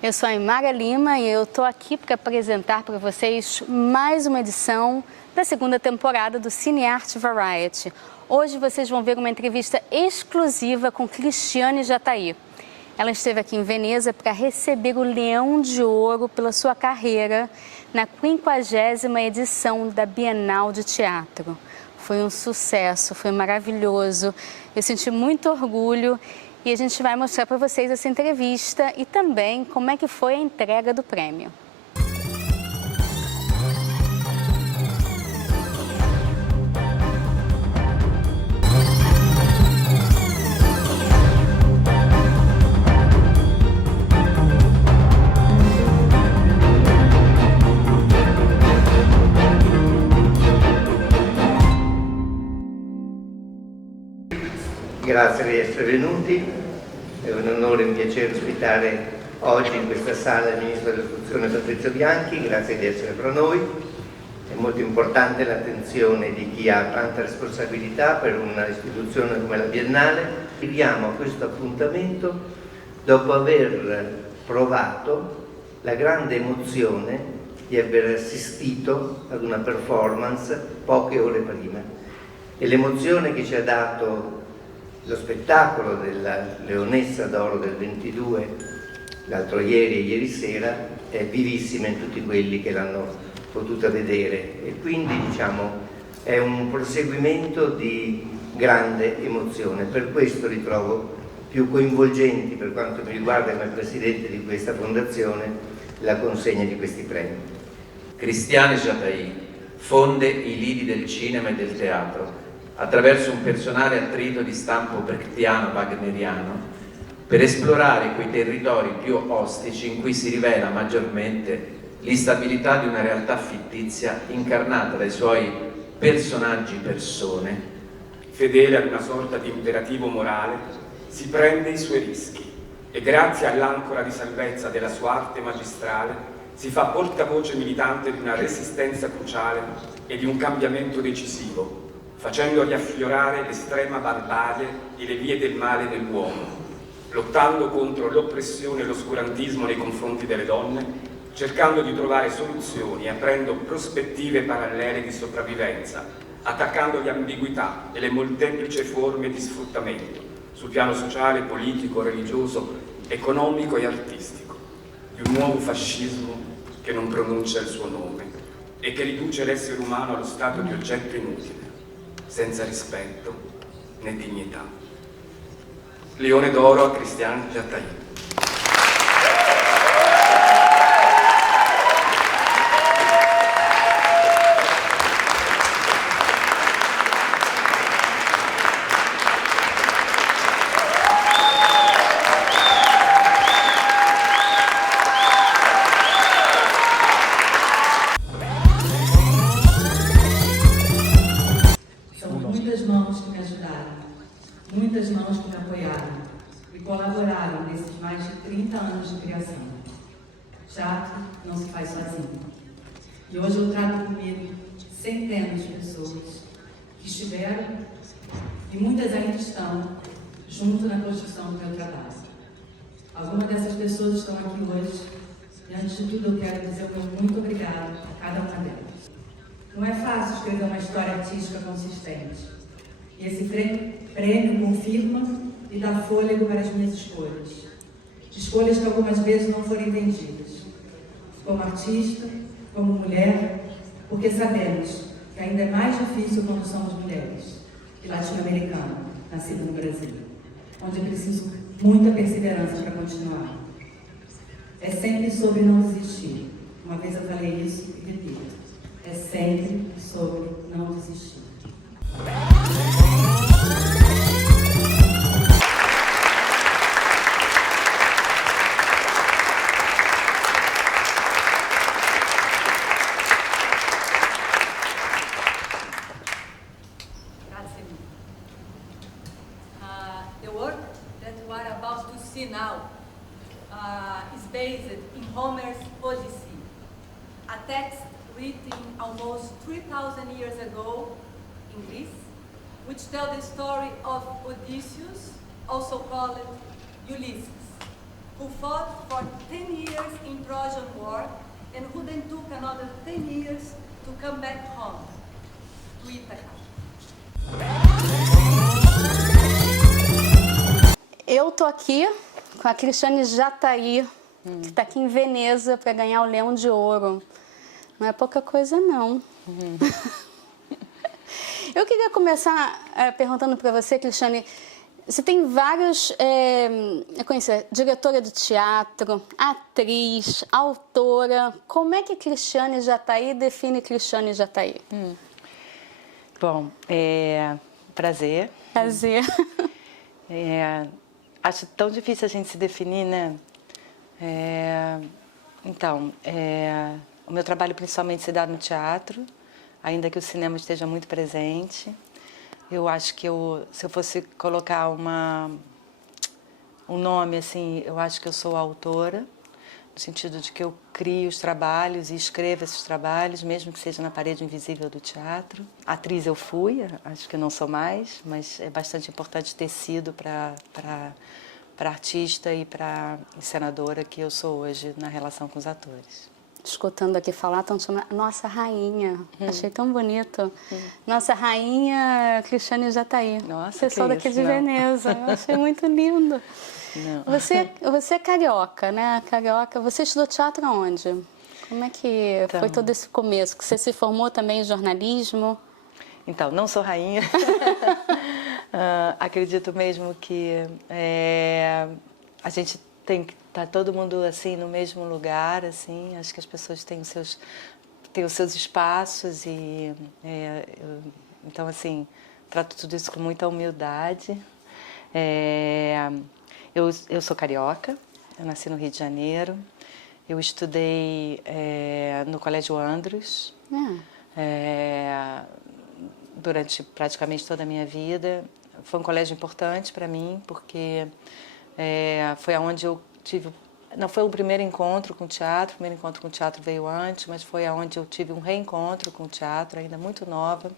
Eu sou a Imara Lima e eu estou aqui para apresentar para vocês mais uma edição da segunda temporada do Cine Arte Variety. Hoje vocês vão ver uma entrevista exclusiva com Cristiane Jatahy. Ela esteve aqui em Veneza para receber o Leão de Ouro pela sua carreira na 50ª edição da Bienal de Teatro. Foi um sucesso, foi maravilhoso, eu senti muito orgulho e a gente vai mostrar para vocês essa entrevista e também como é que foi a entrega do prêmio. Grazie di essere venuti, è un onore e un piacere ospitare oggi in questa sala il Ministro dell'Istruzione Patrizio Bianchi, grazie di essere fra noi. È molto importante l'attenzione di chi ha tanta responsabilità per una istituzione come la Biennale. Arriviamo a questo appuntamento dopo aver provato la grande emozione di aver assistito ad una performance poche ore prima e l'emozione che ci ha dato lo spettacolo della Leonessa d'Oro del 22, l'altro ieri e ieri sera, è vivissima in tutti quelli che l'hanno potuta vedere e quindi è un proseguimento di grande emozione. Per questo li trovo più coinvolgenti, per quanto mi riguarda come Presidente di questa fondazione, la consegna di questi premi. Cristiane Jatahy fonde i lidi del cinema e del teatro attraverso un personale attrito di stampo brechtiano-wagneriano per esplorare quei territori più ostici in cui si rivela maggiormente l'instabilità di una realtà fittizia incarnata dai suoi personaggi persone. Fedele ad una sorta di imperativo morale, si prende i suoi rischi e grazie all'ancora di salvezza della sua arte magistrale si fa portavoce militante di una resistenza cruciale e di un cambiamento decisivo, facendo riaffiorare l'estrema barbarie e le vie del male dell'uomo, lottando contro l'oppressione e l'oscurantismo nei confronti delle donne, cercando di trovare soluzioni e aprendo prospettive parallele di sopravvivenza, attaccando le ambiguità e le molteplici forme di sfruttamento sul piano sociale, politico, religioso, economico e artistico, di un nuovo fascismo che non pronuncia il suo nome e che riduce l'essere umano allo stato di oggetto inutile, senza rispetto né dignità. Leone d'Oro a Cristiane Jatahy. Muitas mãos que me apoiaram e colaboraram nesses mais de 30 anos de criação. Teatro não se faz sozinho. E hoje eu trago comigo centenas de pessoas que estiveram e muitas ainda estão junto na construção do meu trabalho. Algumas dessas pessoas estão aqui hoje e antes de tudo eu quero dizer o meu muito obrigado a cada uma delas. Não é fácil escrever uma história artística consistente. E esse prêmio confirma e dá fôlego para as minhas escolhas. Escolhas que algumas vezes não foram entendidas. Como artista, como mulher, porque sabemos que ainda é mais difícil quando somos mulheres e latino-americana, nascida no Brasil, onde é preciso muita perseverança para continuar. É sempre sobre não desistir. Uma vez eu falei isso e repito. É sempre sobre não desistir. The work that we are about to see now is based in Homer's Odyssey, a text written almost 3,000 years ago in Greece, which tells the story of Odysseus, also called Ulysses, who fought for 10 years and who then took another 10 years to come back home to Ithaca. Eu tô aqui com a Cristiane Jatahy, que está aqui em Veneza para ganhar o Leão de Ouro. Não é pouca coisa, não. Eu queria começar perguntando para você, Cristiane, você tem vários, diretora de teatro, atriz, autora. Como é que Cristiane Jatahy define Cristiane Jatahy? Bom, prazer. Prazer. Acho tão difícil a gente se definir, né? O meu trabalho principalmente se dá no teatro, ainda que o cinema esteja muito presente. Eu acho que se eu fosse colocar um nome, assim, eu acho que eu sou autora, no sentido de que eu crio os trabalhos e escrevo esses trabalhos, mesmo que seja na parede invisível do teatro. Atriz eu fui, acho que não sou mais, mas é bastante importante ter sido para artista e para encenadora que eu sou hoje na relação com os atores. Escutando aqui falar, estão chamando Nossa Rainha. Achei tão bonito. Nossa Rainha Cristiane Jatahy. Nossa, pessoal daqui de Veneza. Eu achei muito lindo. Não. Você é carioca, né? Carioca. Você estudou teatro aonde? Como é que foi todo esse começo? Que você se formou também em jornalismo? Então, não sou rainha. Acredito mesmo que a gente tem que estar todo mundo assim no mesmo lugar, assim. Acho que as pessoas têm os seus espaços e então assim trato tudo isso com muita humildade. Eu sou carioca. Eu nasci no Rio de Janeiro. Eu estudei no Colégio Andros durante praticamente toda a minha vida. Foi um colégio importante para mim, porque foi aonde eu tive... Não foi o primeiro encontro com o teatro, o primeiro encontro com o teatro veio antes, mas foi aonde eu tive um reencontro com o teatro, ainda muito nova.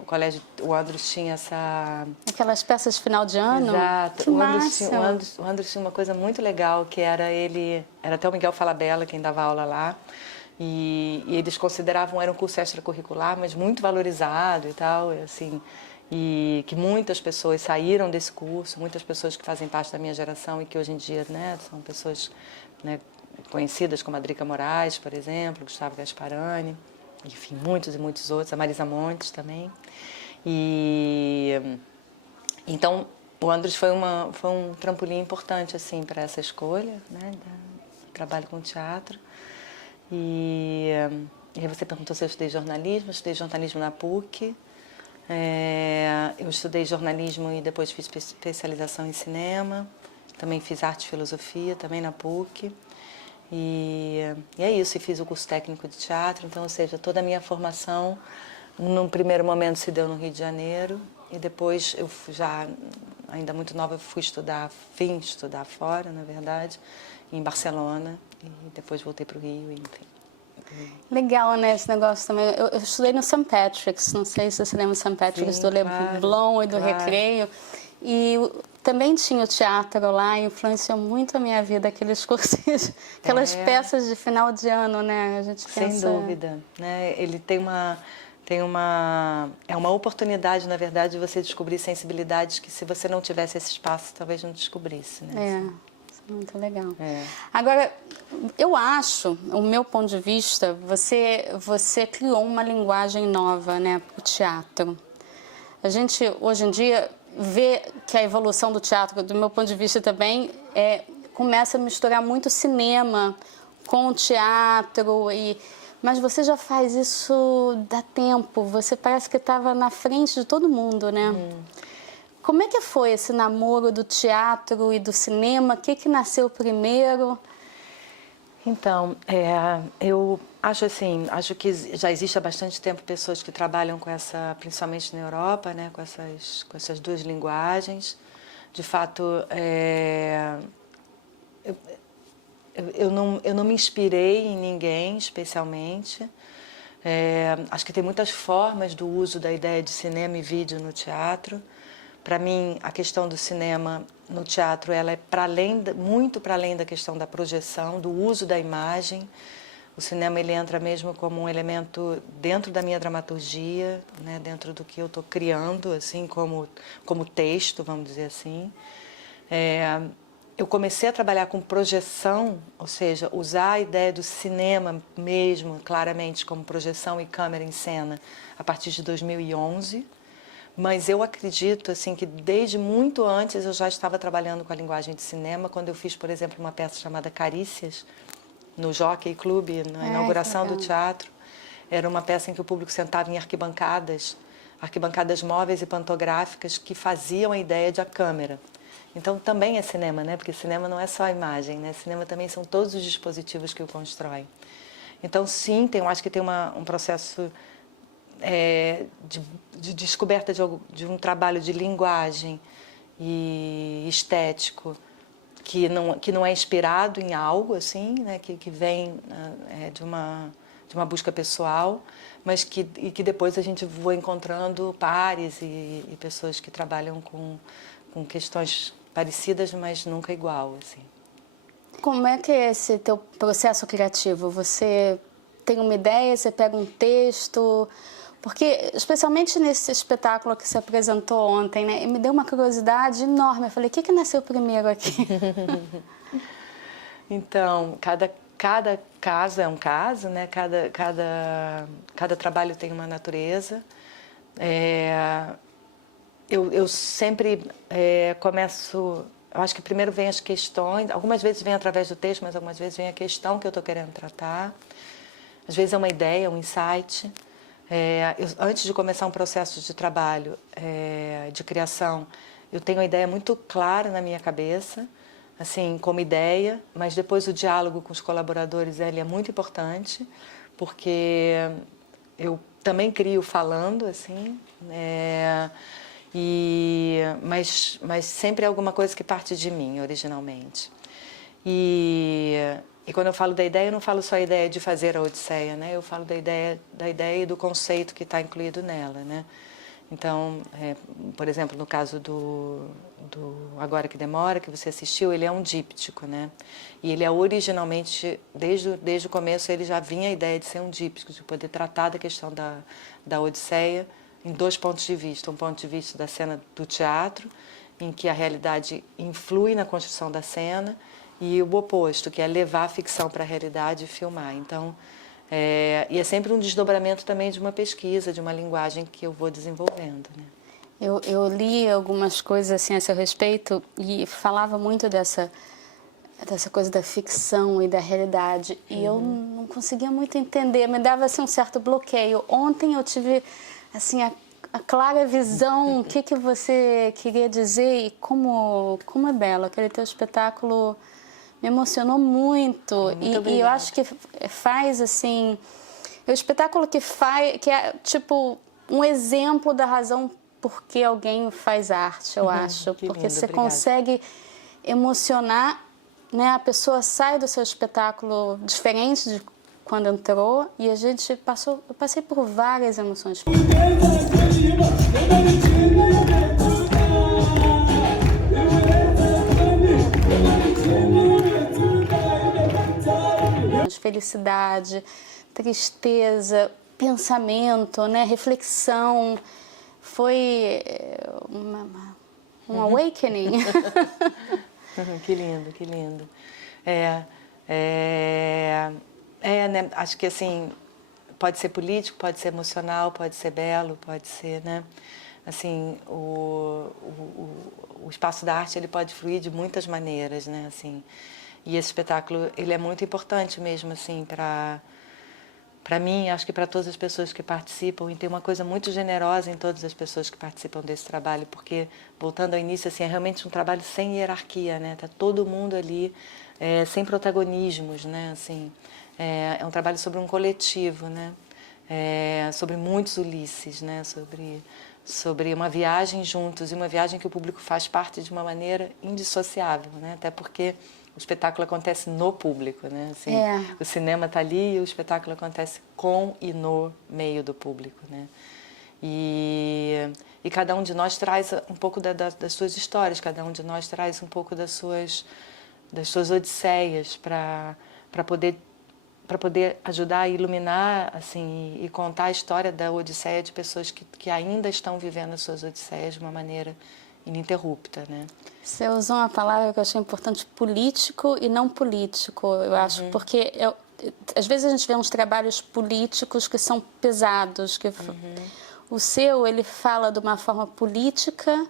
O colégio, o Andros tinha essa... Aquelas peças de final de ano? Exato. Que o massa! Andros tinha uma coisa muito legal, que era até o Miguel Falabella quem dava aula lá, e eles consideravam, era um curso extracurricular, mas muito valorizado e tal, assim, e que muitas pessoas saíram desse curso, muitas pessoas que fazem parte da minha geração e que hoje em dia, né, são pessoas, né, conhecidas como a Drica Moraes, por exemplo, Gustavo Gasparani, enfim, muitos e muitos outros, a Marisa Montes também. Então, o Andros foi um trampolim importante assim para essa escolha, né, do trabalho com teatro. E aí você perguntou se eu estudei jornalismo na PUC. Eu estudei jornalismo e depois fiz especialização em cinema. Também fiz arte e filosofia, também na PUC. E é isso, e fiz o curso técnico de teatro. Então, ou seja, toda a minha formação, num primeiro momento, se deu no Rio de Janeiro. E depois, eu já, ainda muito nova, vim estudar fora, na verdade, em Barcelona. E depois voltei para o Rio, enfim. Legal, né, esse negócio também. Eu estudei no St. Patrick's, não sei se você lembra do St. Patrick's, Sim, do claro, Leblon e do claro. Recreio. E também tinha o teatro lá, influenciou muito a minha vida, aqueles cursos, aquelas peças de final de ano, né? A gente pensa... Sem dúvida, né? Ele é uma oportunidade, na verdade, de você descobrir sensibilidades que, se você não tivesse esse espaço, talvez não descobrisse, né? Isso é muito legal. Agora, eu acho, o meu ponto de vista, você criou uma linguagem nova, né, para o teatro. A gente, hoje em dia, vê que a evolução do teatro, do meu ponto de vista também, começa a misturar muito cinema com o teatro. Mas você já faz isso dá tempo, você parece que estava na frente de todo mundo, né? Como é que foi esse namoro do teatro e do cinema? O que nasceu primeiro? Então, eu acho assim, acho que já existe há bastante tempo pessoas que trabalham com essa, principalmente na Europa, né, com essas duas linguagens. De fato, eu não me inspirei em ninguém especialmente. Acho que tem muitas formas do uso da ideia de cinema e vídeo no teatro, Para mim, a questão do cinema no teatro, ela é muito para além da questão da projeção, do uso da imagem. O cinema ele entra mesmo como um elemento dentro da minha dramaturgia, né, dentro do que eu estou criando, assim, como texto, vamos dizer assim. Eu comecei a trabalhar com projeção, ou seja, usar a ideia do cinema mesmo, claramente, como projeção e câmera em cena, a partir de 2011. Mas eu acredito assim, que desde muito antes eu já estava trabalhando com a linguagem de cinema, quando eu fiz, por exemplo, uma peça chamada Carícias, no Jockey Club, na inauguração do teatro. Era uma peça em que o público sentava em arquibancadas móveis e pantográficas que faziam a ideia de a câmera. Então também é cinema, né? Porque cinema não é só a imagem, né? Cinema também são todos os dispositivos que o constroem. Então sim, eu acho que tem um processo de descoberta de um trabalho de linguagem e estético que não é inspirado em algo assim, né, que vem de uma busca pessoal, mas que depois a gente vai encontrando pares e pessoas que trabalham com questões parecidas, mas nunca igual, assim. Como é que é esse teu processo criativo? Você tem uma ideia, você pega um texto... Porque, especialmente nesse espetáculo que se apresentou ontem, né, me deu uma curiosidade enorme. Eu falei, o que nasceu primeiro aqui? Então, cada caso é um caso, né? Cada trabalho tem uma natureza. Eu sempre começo... Eu acho que primeiro vem as questões. Algumas vezes vem através do texto, mas algumas vezes vem a questão que eu estou querendo tratar. Às vezes é uma ideia, um insight. Antes de começar um processo de trabalho, de criação, eu tenho a ideia muito clara na minha cabeça, assim, como ideia, mas depois o diálogo com os colaboradores ele é muito importante, porque eu também crio falando, assim, mas sempre é alguma coisa que parte de mim, originalmente. E quando eu falo da ideia, eu não falo só a ideia de fazer a Odisseia, né? Eu falo da ideia e do conceito que está incluído nela, né? Então, por exemplo, no caso do Agora que Demora, que você assistiu, ele é um díptico, né? E ele é originalmente, desde o começo, ele já vinha a ideia de ser um díptico, de poder tratar da questão da Odisseia em dois pontos de vista. Um ponto de vista da cena do teatro, em que a realidade influi na construção da cena, e o oposto, que é levar a ficção para a realidade e filmar. Então, e é sempre um desdobramento também de uma pesquisa, de uma linguagem que eu vou desenvolvendo, né? Eu li algumas coisas assim a seu respeito e falava muito dessa coisa da ficção e da realidade. E eu não conseguia muito entender, me dava assim, um certo bloqueio. Ontem eu tive assim, a clara visão, o que você queria dizer e como é belo. Aquele teu espetáculo me emocionou muito. E eu acho que faz assim... É um espetáculo que é tipo um exemplo da razão por que alguém faz arte, eu acho. Porque lindo, você obrigada. consegue emocionar, né? A pessoa sai do seu espetáculo diferente de quando entrou e eu passei por várias emoções. Felicidade, tristeza, pensamento, né? Reflexão. Foi um awakening. Que lindo, que lindo. Né? Acho que assim, pode ser político, pode ser emocional, pode ser belo, pode ser, né? Assim, o espaço da arte ele pode fluir de muitas maneiras, né? Assim, e esse espetáculo ele é muito importante mesmo, assim, para mim, acho que para todas as pessoas que participam, e tem uma coisa muito generosa em todas as pessoas que participam desse trabalho, porque, voltando ao início, assim, é realmente um trabalho sem hierarquia, né? Tá todo mundo ali, sem protagonismos, né? Assim, é um trabalho sobre um coletivo, né? Sobre muitos Ulisses, né? Sobre uma viagem juntos, e uma viagem que o público faz parte de uma maneira indissociável, né? Até porque o espetáculo acontece no público, né? Assim, o cinema está ali e o espetáculo acontece com e no meio do público, né? E cada um de nós traz um pouco das suas histórias, cada um de nós traz um pouco das suas odisseias para poder ajudar a iluminar assim, e contar a história da odisseia de pessoas que ainda estão vivendo as suas odisseias de uma maneira ininterrupta, né? Você usou uma palavra que eu achei importante, político e não político, eu acho, porque às vezes a gente vê uns trabalhos políticos que são pesados, que o seu, ele fala de uma forma política,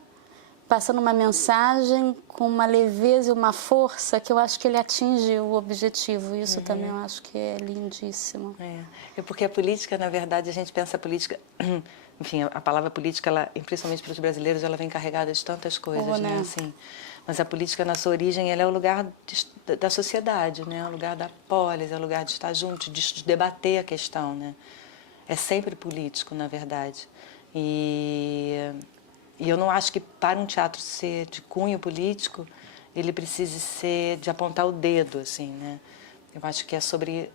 passando uma mensagem com uma leveza e uma força que eu acho que ele atinge o objetivo. Isso também eu acho que é lindíssimo. Porque a política, na verdade, a gente pensa a política... Enfim, a palavra política, ela, principalmente para os brasileiros, ela vem carregada de tantas coisas, né? Assim, mas a política, na sua origem, ela é o lugar da sociedade, né? É o lugar da polis, é o lugar de estar junto, de debater a questão, né? É sempre político, na verdade. E eu não acho que para um teatro ser de cunho político, ele precise ser de apontar o dedo, assim, né? Eu acho que é sobre...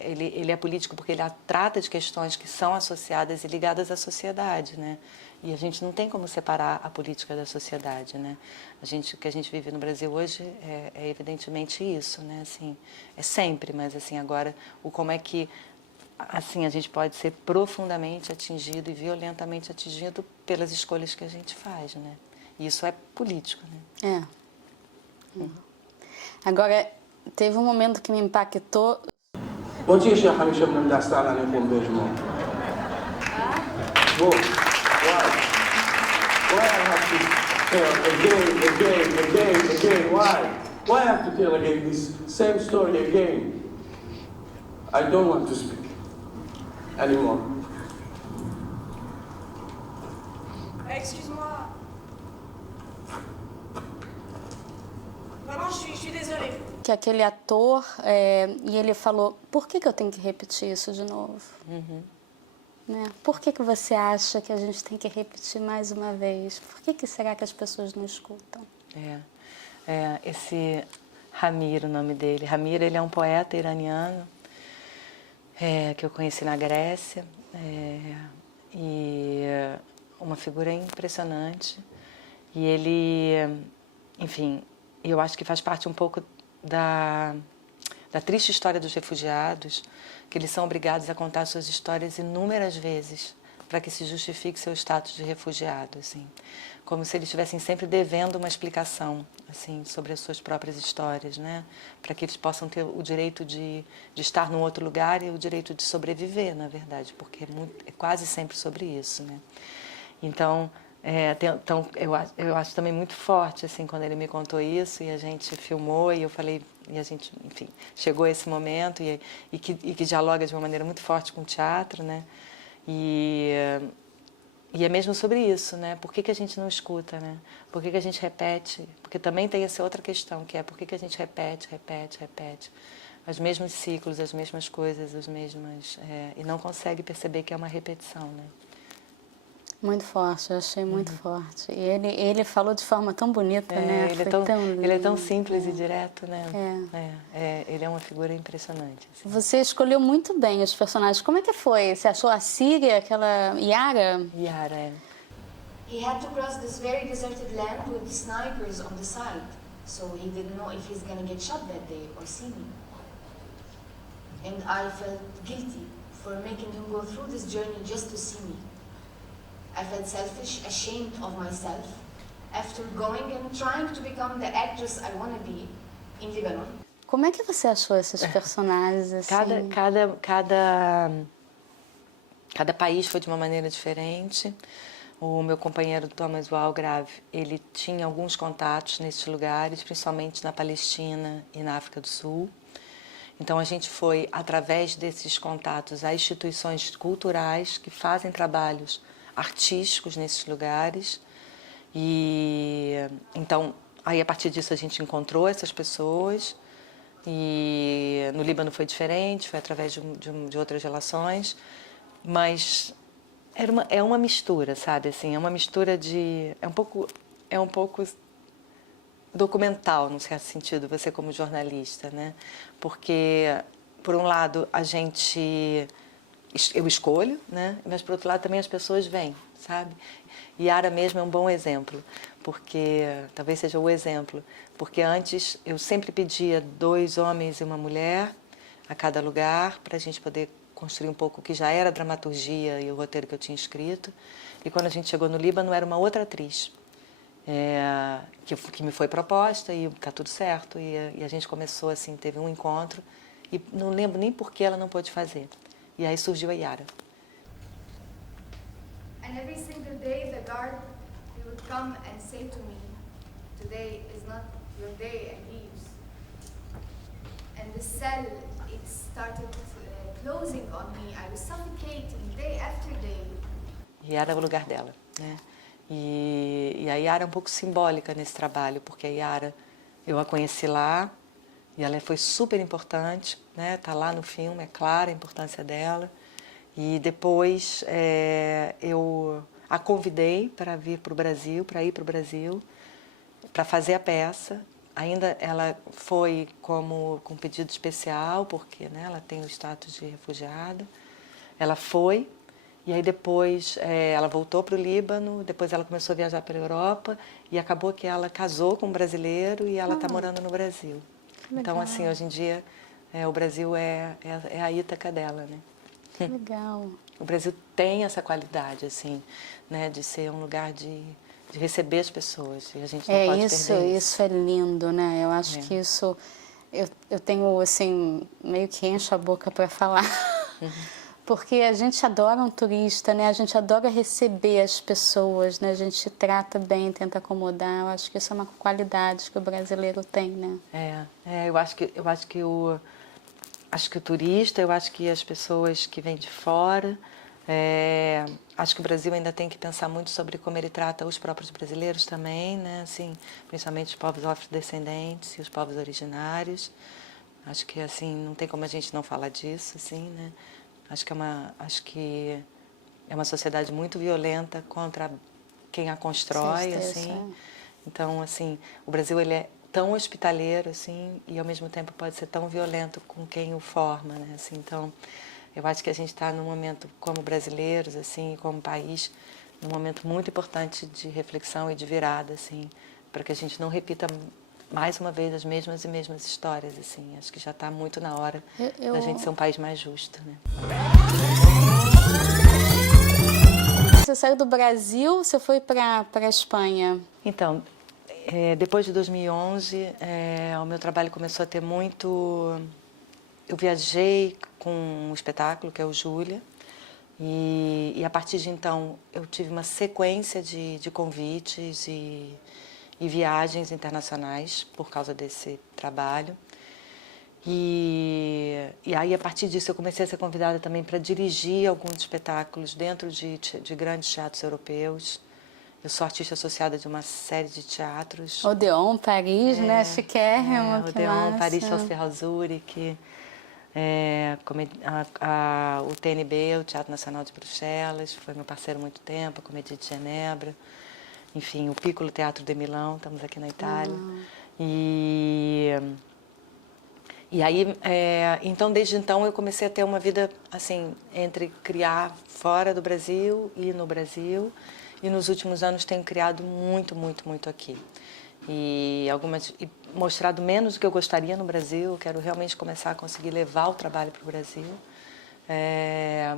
Ele é político porque ele trata de questões que são associadas e ligadas à sociedade, né? E a gente não tem como separar a política da sociedade, né? O que a gente vive no Brasil hoje é evidentemente isso, né? Assim, é sempre, mas assim, agora, como é que assim, a gente pode ser profundamente atingido e violentamente atingido pelas escolhas que a gente faz, né? E isso é político, né? Agora, teve um momento que me impactou. با چی شیخ همیشه من دست علنی خون بجمع Why I have to tell again, why I have to tell again this same story again? I don't want to speak anymore. Excuse-moi. Vraiment, je suis désolée. Que aquele ator, e ele falou, por que eu tenho que repetir isso de novo? Né? Por que você acha que a gente tem que repetir mais uma vez? Por que será que as pessoas não escutam? Esse Ramir, o nome dele. Ramir, ele é um poeta iraniano que eu conheci na Grécia. E uma figura impressionante. E ele, enfim, eu acho que faz parte um pouco da triste história dos refugiados, que eles são obrigados a contar suas histórias inúmeras vezes para que se justifique seu status de refugiado, assim, como se eles estivessem sempre devendo uma explicação, assim, sobre as suas próprias histórias, né, para que eles possam ter o direito de estar num outro lugar e o direito de sobreviver, na verdade, porque é quase sempre sobre isso, né. Então, eu acho também muito forte, assim, quando ele me contou isso e a gente filmou e eu falei, e a gente, enfim, chegou a esse momento e que dialoga de uma maneira muito forte com o teatro, né? E é mesmo sobre isso, né? Por que a gente não escuta, né? Por que a gente repete? Porque também tem essa outra questão, que é por que a gente repete os mesmos ciclos, as mesmas coisas, e não consegue perceber que é uma repetição, né? Muito forte, eu achei muito forte. E ele falou de forma tão bonita, né? Ele é tão simples e direto, né? Ele é uma figura impressionante. Assim. Você escolheu muito bem os personagens. Como é que foi? Você achou a Síria, aquela Yara? Yara, He had to cross this very deserted land with snipers on the side, so he didn't know if he's gonna get shot that day or see me. And I felt guilty for making him go through this journey just to see me. I felt selfish, ashamed of myself after going and trying to become the actress I want to be in Lebanon. Como é que você achou esses personagens? Assim? Cada país foi de uma maneira diferente. O meu companheiro Thomas Walgrave, ele tinha alguns contatos nesses lugares, principalmente na Palestina e na África do Sul. Então a gente foi, através desses contatos, a instituições culturais que fazem trabalhos artísticos nesses lugares, e então aí a partir disso a gente encontrou essas pessoas, e no Líbano foi diferente, foi através de outras relações, mas é uma mistura, sabe, assim, é uma mistura de, é um pouco documental, num certo sentido, você como jornalista, né, porque por um lado a gente eu escolho, né? Mas por outro lado também as pessoas vêm, sabe? Yara mesmo é um bom exemplo, porque talvez seja o exemplo, porque antes eu sempre pedia 2 homens e uma mulher a cada lugar para a gente poder construir um pouco o que já era a dramaturgia e o roteiro que eu tinha escrito. E quando a gente chegou no Líbano era uma outra atriz que me foi proposta e está tudo certo. E a gente começou assim, teve um encontro e não lembro nem por que ela não pôde fazer. E aí surgiu a Yara. And every single day the guard he would come and say to me, today is not your day, and leaves. And the cell, it started closing on me. I was suffocating day after day. E era o lugar dela, né? E a Yara é um pouco simbólica nesse trabalho, porque a Yara, eu a conheci lá, e ela foi super importante, né? Tá lá no filme, é clara a importância dela. E depois eu a convidei para vir para o Brasil, para ir para o Brasil, para fazer a peça. Ainda ela foi com pedido especial, porque, né, ela tem o status de refugiada. Ela foi, e aí depois ela voltou para o Líbano, depois ela começou a viajar para a Europa, e acabou que ela casou com um brasileiro e ela está morando no Brasil. Então, assim, hoje em dia, o Brasil é a Ítaca dela, né? Legal. O Brasil tem essa qualidade, assim, né, de ser um lugar de receber as pessoas, e a gente não pode perder isso. Isso é lindo, né? Eu acho que isso, eu tenho, assim, meio que encho a boca para falar, porque a gente adora um turista, né? A gente adora receber as pessoas, né? A gente trata bem, tenta acomodar. Eu acho que isso é uma qualidade que o brasileiro tem, né? Eu acho que o turista, eu acho que as pessoas que vêm de fora, acho que o Brasil ainda tem que pensar muito sobre como ele trata os próprios brasileiros também, né? Assim, principalmente os povos afrodescendentes e os povos originários. Acho que assim não tem como a gente não falar disso, assim, né? Acho que é uma sociedade muito violenta contra quem a constrói, assim. Então, assim, o Brasil ele é tão hospitaleiro, assim, e ao mesmo tempo pode ser tão violento com quem o forma, né? Assim, então, eu acho que a gente está num momento, como brasileiros, assim, como país, num momento muito importante de reflexão e de virada, assim, para que a gente não repita mais uma vez as mesmas histórias, assim. Acho que já está muito na hora da gente ser um país mais justo, né? Você saiu do Brasil, você foi para a Espanha. Então, depois de 2011, o meu trabalho começou a ter muito... Eu viajei com um espetáculo, que é o Júlia, e a partir de então eu tive uma sequência de convites e viagens internacionais por causa desse trabalho. E aí, a partir disso, eu comecei a ser convidada também para dirigir alguns espetáculos dentro de grandes teatros europeus. Eu sou artista associada de uma série de teatros. Odeon, Paris, né? Chiquérrimo, que Odeon, massa. Paris, Sofia Zurich, o TNB, o Teatro Nacional de Bruxelas, foi meu parceiro há muito tempo, a Comédia de Genebra. Enfim, o Piccolo Teatro de Milão, estamos aqui na Itália. E aí, então, desde então, eu comecei a ter uma vida, assim, entre criar fora do Brasil e no Brasil. E nos últimos anos tenho criado muito, muito, muito aqui. E mostrado menos do que eu gostaria no Brasil. Eu quero realmente começar a conseguir levar o trabalho para o Brasil.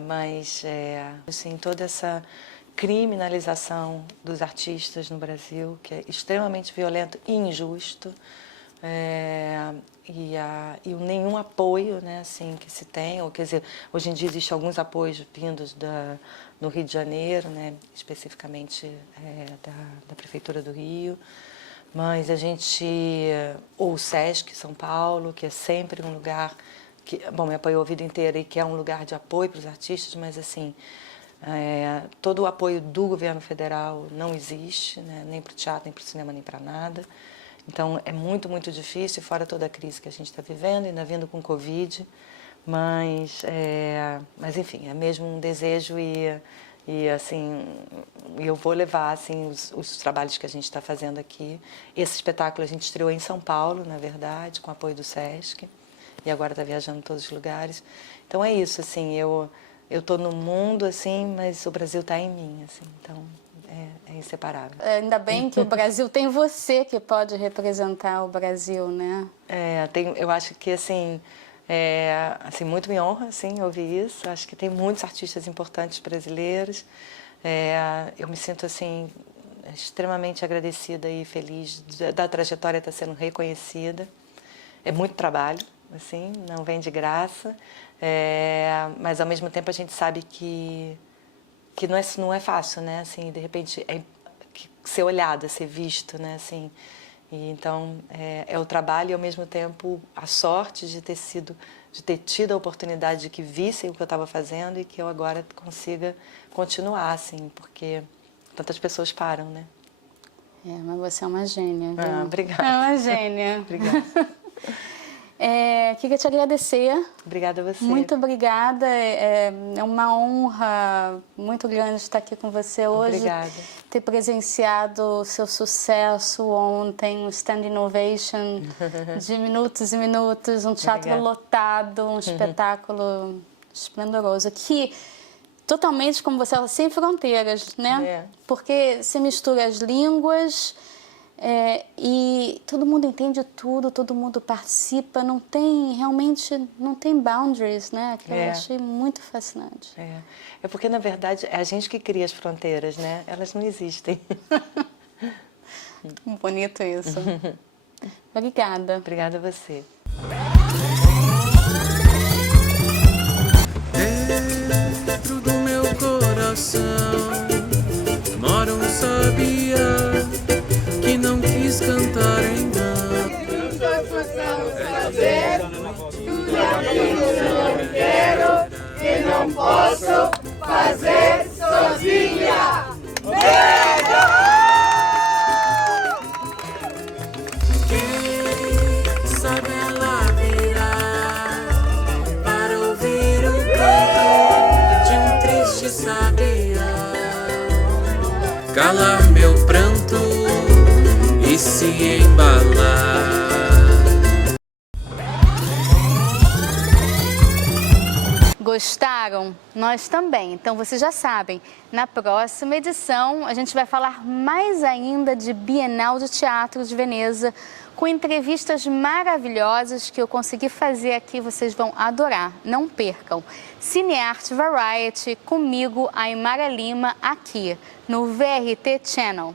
Mas, assim, toda essa criminalização dos artistas no Brasil, que é extremamente violento e injusto, e o nenhum apoio, né, assim, que se tem, ou quer dizer, hoje em dia existem alguns apoios vindos no Rio de Janeiro, né, especificamente da Prefeitura do Rio, mas a gente, ou o Sesc São Paulo, que é sempre um lugar que, bom, me apoiou a vida inteira e que é um lugar de apoio para os artistas, mas assim, todo o apoio do governo federal não existe, né, nem para o teatro, nem para o cinema, nem para nada. Então, é muito, muito difícil, fora toda a crise que a gente está vivendo, ainda vindo com Covid, mas enfim, é mesmo um desejo e assim, eu vou levar assim, os trabalhos que a gente está fazendo aqui. Esse espetáculo a gente estreou em São Paulo, na verdade, com apoio do Sesc, e agora está viajando em todos os lugares. Então, é isso, assim, eu estou no mundo, assim, mas o Brasil está em mim, assim, então é inseparável. Ainda bem que o Brasil tem você que pode representar o Brasil, né? Eu acho que, assim, muito me honra, assim, ouvir isso. Acho que tem muitos artistas importantes brasileiros. Eu me sinto, assim, extremamente agradecida e feliz da trajetória estar sendo reconhecida. É muito trabalho, assim, não vem de graça, mas ao mesmo tempo a gente sabe que não é fácil, né? Assim, de repente ser olhada, ser visto, né? Assim, e então é o trabalho e ao mesmo tempo a sorte de ter tido a oportunidade de que vissem o que eu estava fazendo e que eu agora consiga continuar, assim, porque tantas pessoas param, né? Mas você é uma gênia, viu? Obrigada. É uma gênia. Obrigada. Queria te agradecer. Obrigada a você. Muito obrigada. É uma honra muito grande estar aqui com você hoje. Obrigada. Ter presenciado o seu sucesso ontem, o Standing Ovation de minutos e minutos, um teatro lotado, um espetáculo esplendoroso. Que totalmente, como você fala, sem fronteiras, né? Porque você mistura as línguas e todo mundo entende tudo, todo mundo participa, realmente não tem boundaries, né? Que eu achei muito fascinante. É porque, na verdade, é a gente que cria as fronteiras, né? Elas não existem. Bonito isso. Obrigada. Obrigada a você. Dentro do meu coração mora um sabia que não quis cantar em vão. Que nós possamos fazer tudo aquilo que eu quero e não posso fazer sozinha. Quem sabe ela virá para ouvir o canto de um triste sabiá, calar meu pranto e se embalar. Gostaram? Nós também. Então vocês já sabem, na próxima edição a gente vai falar mais ainda de Bienal de Teatro de Veneza, com entrevistas maravilhosas que eu consegui fazer aqui, vocês vão adorar. Não percam. Cinearte Variety, comigo, Aymara Lima, aqui no VRT Channel.